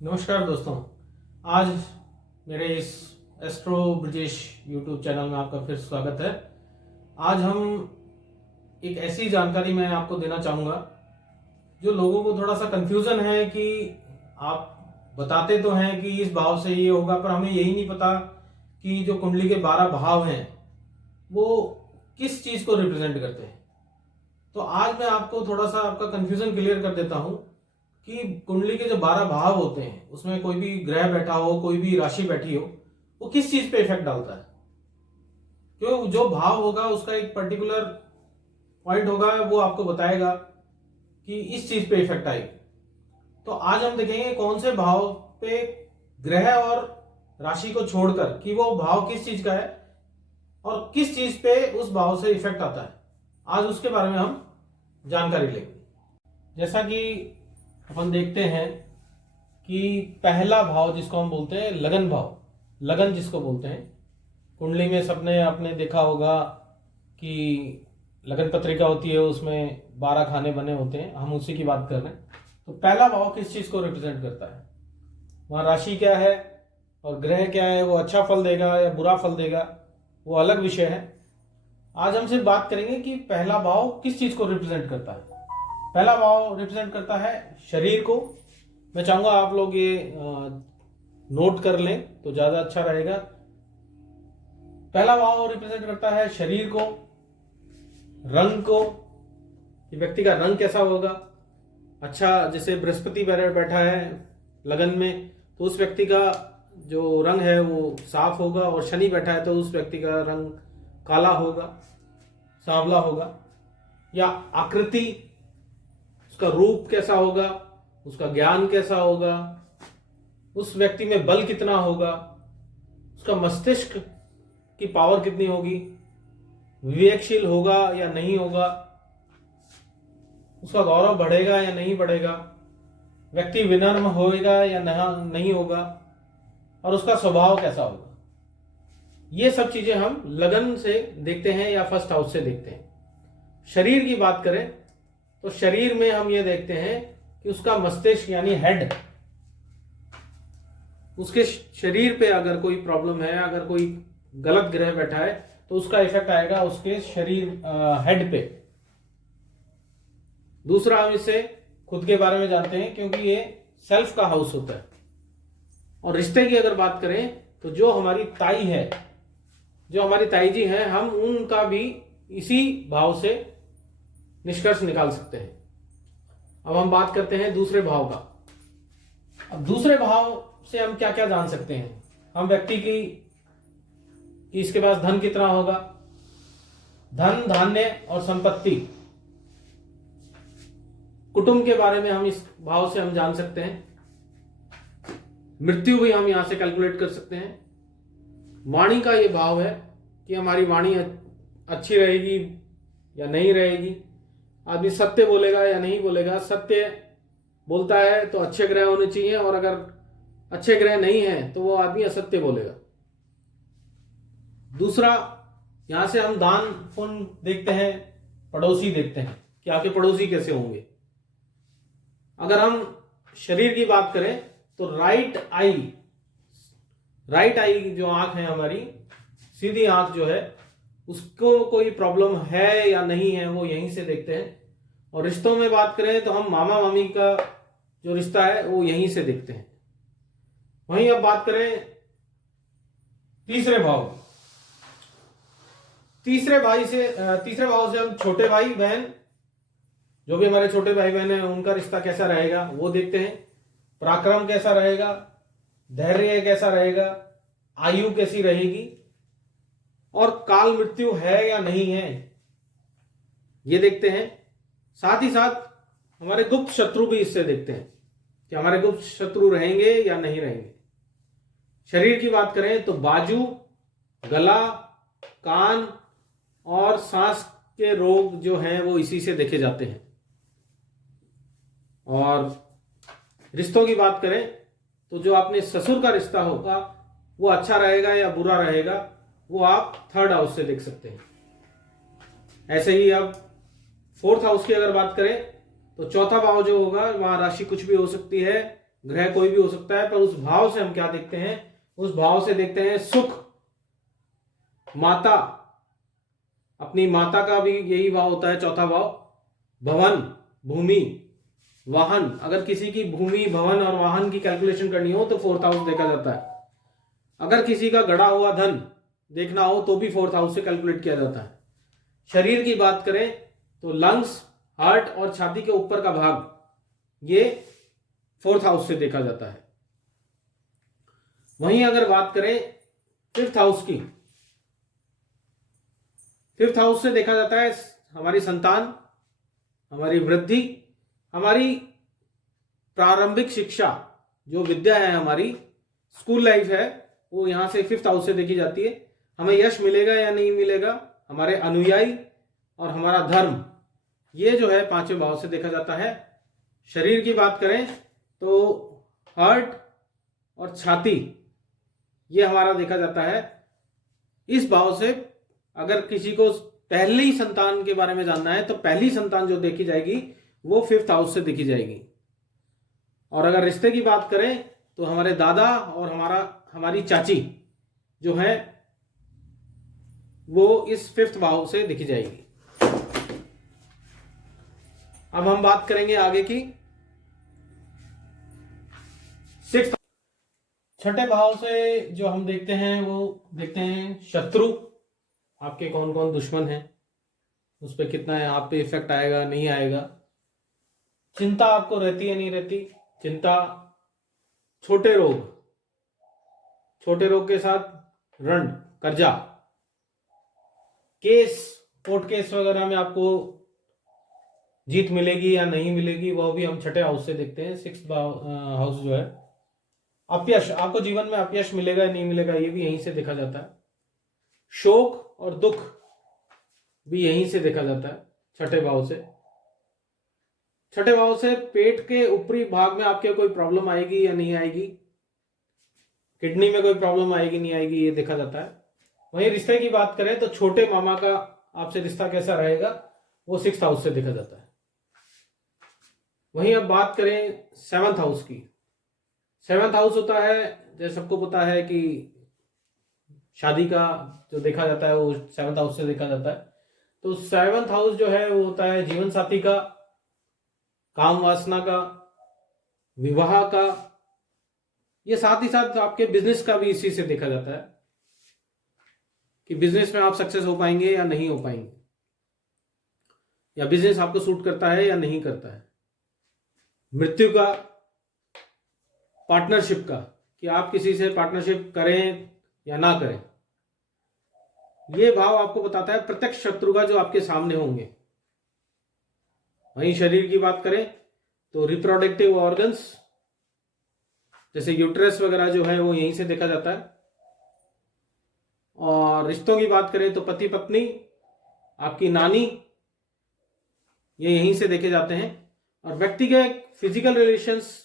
नमस्कार दोस्तों। आज मेरे इस एस्ट्रो ब्रिजेश यूट्यूब चैनल में आपका फिर स्वागत है। आज हम एक ऐसी जानकारी मैं आपको देना चाहूँगा जो लोगों को थोड़ा सा कंफ्यूजन है कि आप बताते तो हैं कि इस भाव से ये होगा, पर हमें यही नहीं पता कि जो कुंडली के 12 भाव हैं वो किस चीज़ को रिप्रेजेंट करते हैं। तो आज मैं आपको थोड़ा सा आपका कंफ्यूजन क्लियर कर देता हूँ कि कुंडली के जो 12 भाव होते हैं उसमें कोई भी ग्रह बैठा हो, कोई भी राशि बैठी हो, वो किस चीज पे इफेक्ट डालता है। क्यों जो भाव होगा उसका एक पर्टिकुलर पॉइंट होगा, वो आपको बताएगा कि इस चीज पे इफेक्ट आएगी। तो आज हम देखेंगे कौन से भाव पे ग्रह और राशि को छोड़कर कि वो भाव किस चीज का है और किस चीज पे उस भाव से इफेक्ट आता है। आज उसके बारे में हम जानकारी लेंगे। जैसा कि अपन देखते हैं कि पहला भाव जिसको हम बोलते हैं लगन भाव, लगन जिसको बोलते हैं, कुंडली में सबने आपने देखा होगा कि लगन पत्रिका होती है, उसमें 12 खाने बने होते हैं, हम उसी की बात कर रहे हैं। तो पहला भाव किस चीज को रिप्रेजेंट करता है, वहां राशि क्या है और ग्रह क्या है, वो अच्छा फल देगा या बुरा फल देगा, वो अलग विषय है। आज हम सिर्फ बात करेंगे कि पहला भाव किस चीज को रिप्रेजेंट करता है। पहला भाव रिप्रेजेंट करता है शरीर को। मैं चाहूंगा आप लोग ये नोट कर लें तो ज्यादा अच्छा रहेगा। पहला भाव रिप्रेजेंट करता है शरीर को, रंग को, कि व्यक्ति का रंग कैसा होगा। अच्छा, जैसे बृहस्पति बैठा है लगन में तो उस व्यक्ति का जो रंग है वो साफ होगा, और शनि बैठा है तो उस व्यक्ति का रंग काला होगा, सांवला होगा। या आकृति, उसका रूप कैसा होगा, उसका ज्ञान कैसा होगा, उस व्यक्ति में बल कितना होगा, उसका मस्तिष्क की पावर कितनी होगी, विवेकशील होगा या नहीं होगा, उसका गौरव बढ़ेगा या नहीं बढ़ेगा, व्यक्ति विनम्र होगा या नहीं होगा, और उसका स्वभाव कैसा होगा। ये सब चीजें हम लगन से देखते हैं या फर्स्ट हाउस से देखते हैं। शरीर की बात करें तो शरीर में हम ये देखते हैं कि उसका मस्तिष्क यानी हेड, उसके शरीर पे अगर कोई प्रॉब्लम है, अगर कोई गलत ग्रह बैठा है तो उसका इफेक्ट आएगा उसके शरीर हेड पे। दूसरा, हम इससे खुद के बारे में जानते हैं क्योंकि ये सेल्फ का हाउस होता है। और रिश्ते की अगर बात करें तो जो हमारी ताई है, जो हमारी ताई जी हैं, हम उनका भी इसी भाव से निष्कर्ष निकाल सकते हैं। अब हम बात करते हैं दूसरे भाव का। अब दूसरे भाव से हम क्या क्या जान सकते हैं। हम व्यक्ति की कि इसके पास धन कितना होगा, धन, धान्य और संपत्ति। कुटुंब के बारे में हम इस भाव से हम जान सकते हैं। मृत्यु भी हम यहां से कैलकुलेट कर सकते हैं। वाणी का ये भाव है कि हमारी वाणी अच्छी रहेगी या नहीं रहेगी, आदमी सत्य बोलेगा या नहीं बोलेगा। सत्य बोलता है तो अच्छे ग्रह होने चाहिए, और अगर अच्छे ग्रह नहीं है तो वो आदमी असत्य बोलेगा। दूसरा, यहां से हम दान पुण्य देखते हैं, पड़ोसी देखते हैं कि आपके पड़ोसी कैसे होंगे। अगर हम शरीर की बात करें तो राइट आई जो आंख है हमारी, सीधी आंख जो है, उसको कोई प्रॉब्लम है या नहीं है वो यहीं से देखते हैं। और रिश्तों में बात करें तो हम मामा मामी का जो रिश्ता है वो यहीं से देखते हैं। वहीं अब बात करें तीसरे भाव से हम छोटे भाई बहन, जो भी हमारे छोटे भाई बहन हैं उनका रिश्ता कैसा रहेगा वो देखते हैं। पराक्रम कैसा रहेगा, धैर्य कैसा रहेगा, आयु कैसी रहेगी, और काल मृत्यु है या नहीं है ये देखते हैं। साथ ही साथ हमारे गुप्त शत्रु भी इससे देखते हैं कि हमारे गुप्त शत्रु रहेंगे या नहीं रहेंगे। शरीर की बात करें तो बाजू, गला, कान और सांस के रोग जो हैं वो इसी से देखे जाते हैं। और रिश्तों की बात करें तो जो अपने ससुर का रिश्ता होगा वो अच्छा रहेगा या बुरा रहेगा, वो आप थर्ड हाउस से देख सकते हैं। ऐसे ही अब फोर्थ हाउस की अगर बात करें तो चौथा भाव जो होगा वहां राशि कुछ भी हो सकती है, ग्रह कोई भी हो सकता है, पर उस भाव से हम क्या देखते हैं, उस भाव से देखते हैं सुख, माता, अपनी माता का भी यही भाव होता है, चौथा भाव, भवन, भूमि, वाहन। अगर किसी की भूमि, भवन और वाहन की कैलकुलेशन करनी हो तो फोर्थ हाउस देखा जाता है। अगर किसी का गड़ा हुआ धन देखना हो तो भी फोर्थ हाउस से कैलकुलेट किया जाता है। शरीर की बात करें तो लंग्स, हार्ट और छाती के ऊपर का भाग, ये फोर्थ हाउस से देखा जाता है। वहीं अगर बात करें फिफ्थ हाउस की, फिफ्थ हाउस से देखा जाता है हमारी संतान, हमारी वृद्धि, हमारी प्रारंभिक शिक्षा, जो विद्या है, हमारी स्कूल लाइफ है, वो यहां से फिफ्थ हाउस से देखी जाती है। हमें यश मिलेगा या नहीं मिलेगा, हमारे अनुयायी और हमारा धर्म, ये जो है पांचवें भाव से देखा जाता है। शरीर की बात करें तो हार्ट और छाती, ये हमारा देखा जाता है इस भाव से। अगर किसी को पहली संतान के बारे में जानना है तो पहली संतान जो देखी जाएगी वो फिफ्थ हाउस से देखी जाएगी। और अगर रिश्ते की बात करें तो हमारे दादा और हमारी चाची जो है वो इस फिफ्थ भाव से देखी जाएगी। अब हम बात करेंगे आगे की सिक्स्थ। छठे भाव से जो हम देखते हैं वो देखते हैं शत्रु, आपके कौन कौन दुश्मन हैं, उस पर कितना है आप पे इफेक्ट आएगा नहीं आएगा। चिंता आपको रहती है नहीं रहती, चिंता, छोटे रोग, छोटे रोग के साथ ऋण, कर्जा, केस, कोर्ट केस वगैरह में आपको जीत मिलेगी या नहीं मिलेगी, वह भी हम छठे हाउस से देखते हैं। सिक्स्थ हाउस जो है, अपयश, आपको जीवन में अपयश मिलेगा या नहीं मिलेगा, ये भी यहीं से देखा जाता है। शोक और दुख भी यहीं से देखा जाता है, छठे भाव से। छठे भाव से पेट के ऊपरी भाग में आपके कोई प्रॉब्लम आएगी या नहीं आएगी, किडनी में कोई प्रॉब्लम आएगी नहीं आएगी, ये देखा जाता है। वहीं रिश्ते की बात करें तो छोटे मामा का आपसे रिश्ता कैसा रहेगा, वो सिक्स्थ हाउस से देखा जाता है। वहीं अब बात करें सेवंथ हाउस की। सेवंथ हाउस होता है, जैसे सबको पता है कि शादी का जो देखा जाता है वो सेवंथ हाउस से देखा जाता है। तो सेवंथ हाउस जो है वो होता है जीवन साथी का, काम वासना का, विवाह का, ये साथ ही साथ आपके बिजनेस का भी इसी से देखा जाता है कि बिजनेस में आप सक्सेस हो पाएंगे या नहीं हो पाएंगे, या बिजनेस आपको सूट करता है या नहीं करता है। मृत्यु का, पार्टनरशिप का, कि आप किसी से पार्टनरशिप करें या ना करें, ये भाव आपको बताता है प्रत्यक्ष शत्रु का जो आपके सामने होंगे। वहीं शरीर की बात करें तो रिप्रोडक्टिव ऑर्गन्स जैसे यूट्रस वगैरह जो है वो यहीं से देखा जाता है। और रिश्तों की बात करें तो पति पत्नी, आपकी नानी, ये यहीं से देखे जाते हैं। और व्यक्ति के फिजिकल रिलेशंस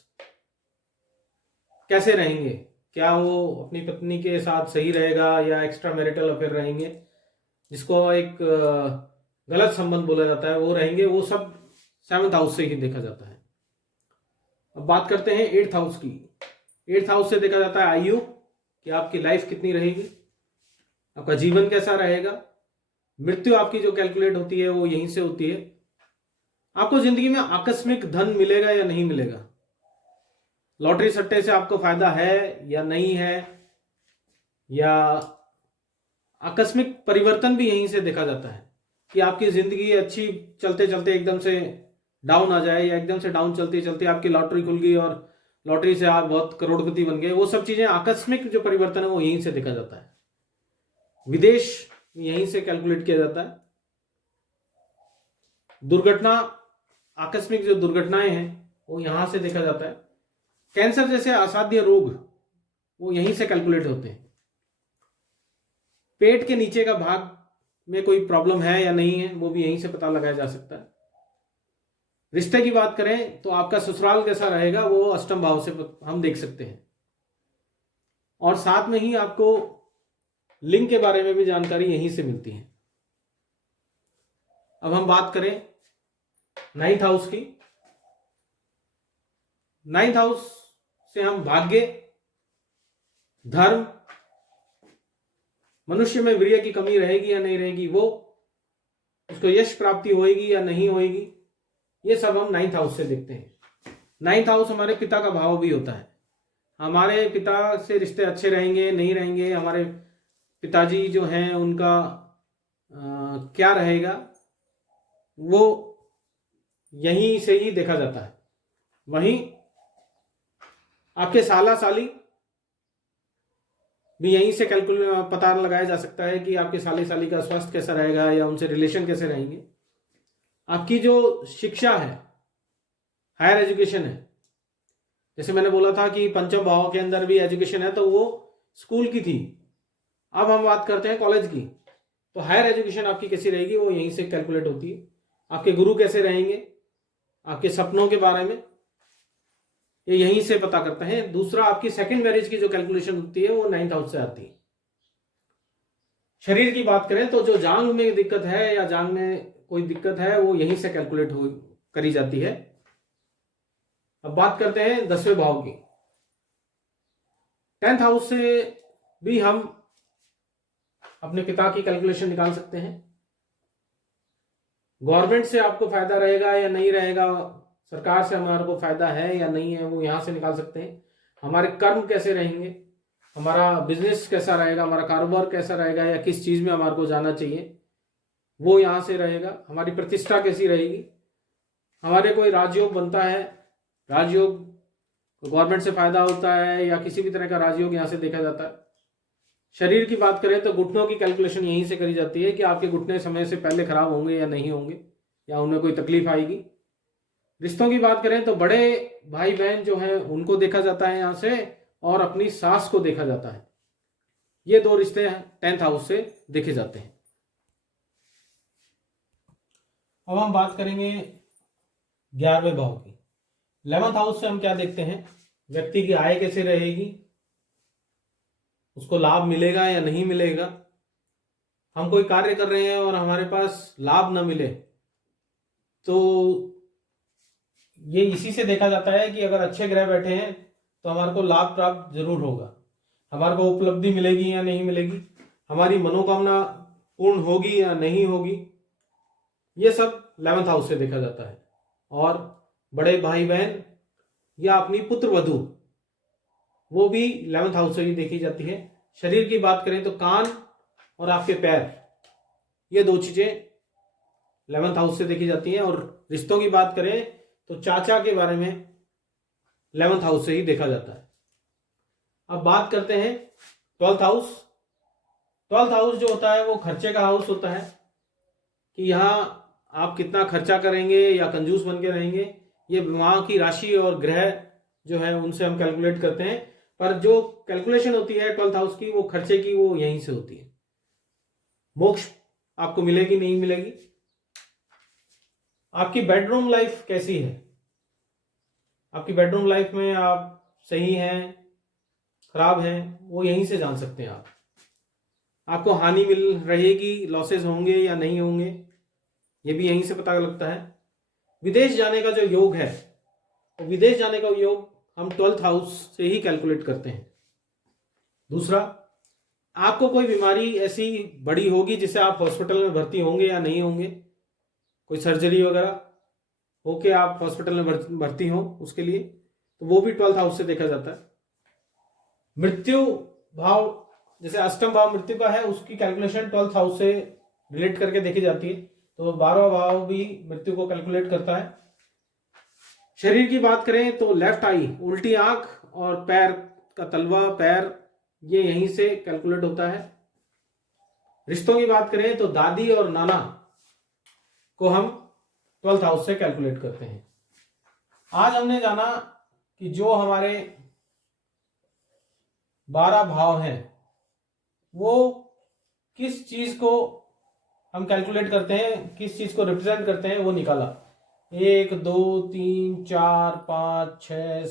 कैसे रहेंगे, क्या वो अपनी पत्नी के साथ सही रहेगा या एक्स्ट्रा मैरिटल अफेयर रहेंगे, जिसको एक गलत संबंध बोला जाता है, वो रहेंगे, वो सब सेवंथ हाउस से ही देखा जाता है। अब बात करते हैं एट्थ हाउस की। एट्थ हाउस से देखा जाता है आयु, कि आपकी लाइफ कितनी रहेगी, आपका जीवन कैसा रहेगा। मृत्यु आपकी जो कैलकुलेट होती है वो यहीं से होती है। आपको जिंदगी में आकस्मिक धन मिलेगा या नहीं मिलेगा, लॉटरी सट्टे से आपको फायदा है या नहीं है, या आकस्मिक परिवर्तन भी यहीं से देखा जाता है कि आपकी जिंदगी अच्छी चलते चलते एकदम से डाउन आ जाए, या एकदम से डाउन चलते चलते आपकी लॉटरी खुल गई और लॉटरी से आप बहुत करोड़पति बन गए। वो सब चीजें, आकस्मिक जो परिवर्तन है वो यहीं से देखा जाता है। विदेश यहीं से कैलकुलेट किया जाता है। दुर्घटना, आकस्मिक जो दुर्घटनाएं हैं वो यहां से देखा जाता है। कैंसर जैसे असाध्य रोग वो यहीं से कैलकुलेट होते हैं। पेट के नीचे का भाग में कोई प्रॉब्लम है या नहीं है, वो भी यहीं से पता लगाया जा सकता है। रिश्ते की बात करें तो आपका ससुराल कैसा रहेगा, वो अष्टम भाव से हम देख सकते हैं। और साथ में ही आपको लिंग के बारे में भी जानकारी यहीं से मिलती है। अब हम बात करें नाइन्थ हाउस की। नाइन्थ हाउस से हम भाग्य, धर्म, मनुष्य में वीर्य की कमी रहेगी या नहीं रहेगी, वो उसको यश प्राप्ति होएगी या नहीं होएगी, ये सब हम 9th हाउस से देखते हैं। 9th हाउस हमारे पिता का भाव भी होता है। हमारे पिता से रिश्ते अच्छे रहेंगे नहीं रहेंगे, हमारे पिताजी जो हैं उनका क्या रहेगा, वो यहीं से ही देखा जाता है। वहीं आपके साला साली भी यहीं से कैलकुलेट पता लगाया जा सकता है कि आपके साले साली का स्वास्थ्य कैसा रहेगा या उनसे रिलेशन कैसे रहेंगे। आपकी जो शिक्षा है, हायर एजुकेशन है, जैसे मैंने बोला था कि पंचम भाव के अंदर भी एजुकेशन है, तो वो स्कूल की थी। अब हम बात करते हैं कॉलेज की। तो हायर एजुकेशन आपकी कैसी रहेगी, वो यहीं से कैलकुलेट होती है। आपके गुरु कैसे रहेंगे, आपके सपनों के बारे में, ये यहीं से पता करते हैं। दूसरा, आपकी सेकंड मैरिज की जो कैलकुलेशन होती है वो 9th हाउस से आती है। शरीर की बात करें तो जो जांग में दिक्कत है या जांग में कोई दिक्कत है, वो यहीं से कैलकुलेट करी जाती है। अब बात करते हैं 10वें भाव की। 10th हाउस से भी हम अपने पिता की कैलकुलेशन निकाल सकते हैं। गवर्नमेंट से आपको फायदा रहेगा या नहीं रहेगा, सरकार से हमारे को फायदा है या नहीं है, वो यहां से निकाल सकते हैं। हमारे कर्म कैसे रहेंगे, हमारा बिजनेस कैसा रहेगा, हमारा कारोबार कैसा रहेगा, या किस चीज में हमारे को जाना चाहिए, वो यहां से रहेगा। हमारी प्रतिष्ठा कैसी रहेगी, हमारे कोई राजयोग बनता है, राजयोग गवर्नमेंट से फायदा होता है या किसी भी तरह का राजयोग यहां से देखा जाता है। शरीर की बात करें तो घुटनों की कैलकुलेशन यहीं से करी जाती है कि आपके घुटने समय से पहले खराब होंगे या नहीं होंगे, या उनमें कोई तकलीफ आएगी। रिश्तों की बात करें तो बड़े भाई बहन जो हैं उनको देखा जाता है यहां से, और अपनी सास को देखा जाता है। ये 2 रिश्ते 10th हाउस से देखे जाते हैं। अब हम बात करेंगे 11वें भाव की। 11th हाउस से हम क्या देखते हैं, व्यक्ति की आय कैसे रहेगी, उसको लाभ मिलेगा या नहीं मिलेगा। हम कोई कार्य कर रहे हैं और हमारे पास लाभ ना मिले तो ये इसी से देखा जाता है कि अगर अच्छे ग्रह बैठे हैं तो हमारे को लाभ प्राप्त जरूर होगा, हमारे को उपलब्धि मिलेगी या नहीं मिलेगी, हमारी मनोकामना पूर्ण होगी या नहीं होगी, ये सब 11th हाउस से देखा जाता है। और बड़े भाई बहन या अपनी पुत्र वधू, वो भी 11th हाउस से ही देखी जाती है। शरीर की बात करें तो कान और आपके पैर, ये 2 चीजें 11th हाउस से देखी जाती हैं। और रिश्तों की बात करें तो चाचा के बारे में 11th हाउस से ही देखा जाता है। अब बात करते हैं 12th हाउस। 12th हाउस जो होता है वो खर्चे का हाउस होता है, कि यहाँ आप कितना खर्चा करेंगे या कंजूस बन के रहेंगे, ये वहां की राशि और ग्रह जो है उनसे हम कैलकुलेट करते हैं। पर जो कैलकुलेशन होती है 12th हाउस की, वो खर्चे की, वो यहीं से होती है। मोक्ष आपको मिलेगी नहीं मिलेगी। आपकी बेडरूम लाइफ कैसी है, आपकी बेडरूम लाइफ में आप सही हैं खराब हैं, वो यहीं से जान सकते हैं आप। आपको हानि मिल रहेगी, लॉसेस होंगे या नहीं होंगे, ये भी यहीं से पता लगता है। विदेश जाने का जो योग है, तो विदेश जाने का योग हम 12th हाउस से ही कैलकुलेट करते हैं। दूसरा, आपको कोई बीमारी ऐसी बड़ी होगी जिससे आप हॉस्पिटल में भर्ती होंगे या नहीं होंगे, कोई सर्जरी वगैरह होके आप हॉस्पिटल में भर्ती हो उसके लिए, तो वो भी 12th हाउस से देखा जाता है। मृत्यु भाव, जैसे अष्टम भाव मृत्यु का है, उसकी कैलकुलेशन 12th हाउस से रिलेट करके देखी जाती है। तो 12वां भाव भी मृत्यु को कैलकुलेट करता है। शरीर की बात करें तो लेफ्ट आई, उल्टी आंख, और पैर का तलवा, पैर, ये यहीं से कैलकुलेट होता है। रिश्तों की बात करें तो दादी और नाना को हम 12th हाउस से कैलकुलेट करते हैं। आज हमने जाना कि जो हमारे 12 भाव हैं वो किस चीज को हम कैलकुलेट करते हैं, किस चीज को रिप्रेजेंट करते हैं, वो निकाला। 1 2 3 4 5 6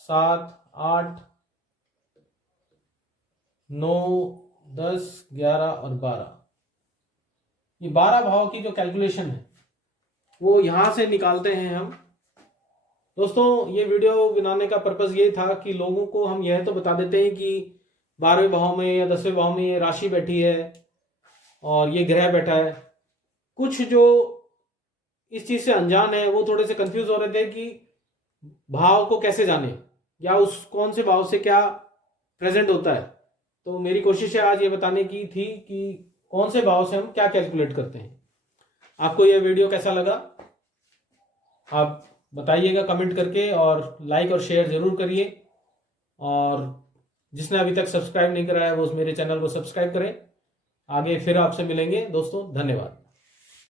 7 8 9 10 11 और 12, ये 12 भाव की जो कैलकुलेशन है वो यहां से निकालते हैं हम। दोस्तों ये वीडियो बनाने का पर्पज़ ये था कि लोगों को हम यह तो बता देते हैं कि 12वें भाव में या 10वें भाव में ये राशि बैठी है और ये ग्रह बैठा है। कुछ जो इस चीज़ से अनजान है वो थोड़े से कंफ्यूज हो रहे थे कि भाव को कैसे जाने या उस कौन से भाव से क्या प्रेजेंट होता है। तो मेरी कोशिश है आज ये बताने की थी कि कौन से भाव से हम क्या कैलकुलेट करते हैं। आपको यह वीडियो कैसा लगा आप बताइएगा कमेंट करके, और लाइक और शेयर जरूर करिए। और जिसने अभी तक सब्सक्राइब नहीं करा है वो मेरे चैनल को सब्सक्राइब करें। आगे फिर आपसे मिलेंगे दोस्तों, धन्यवाद।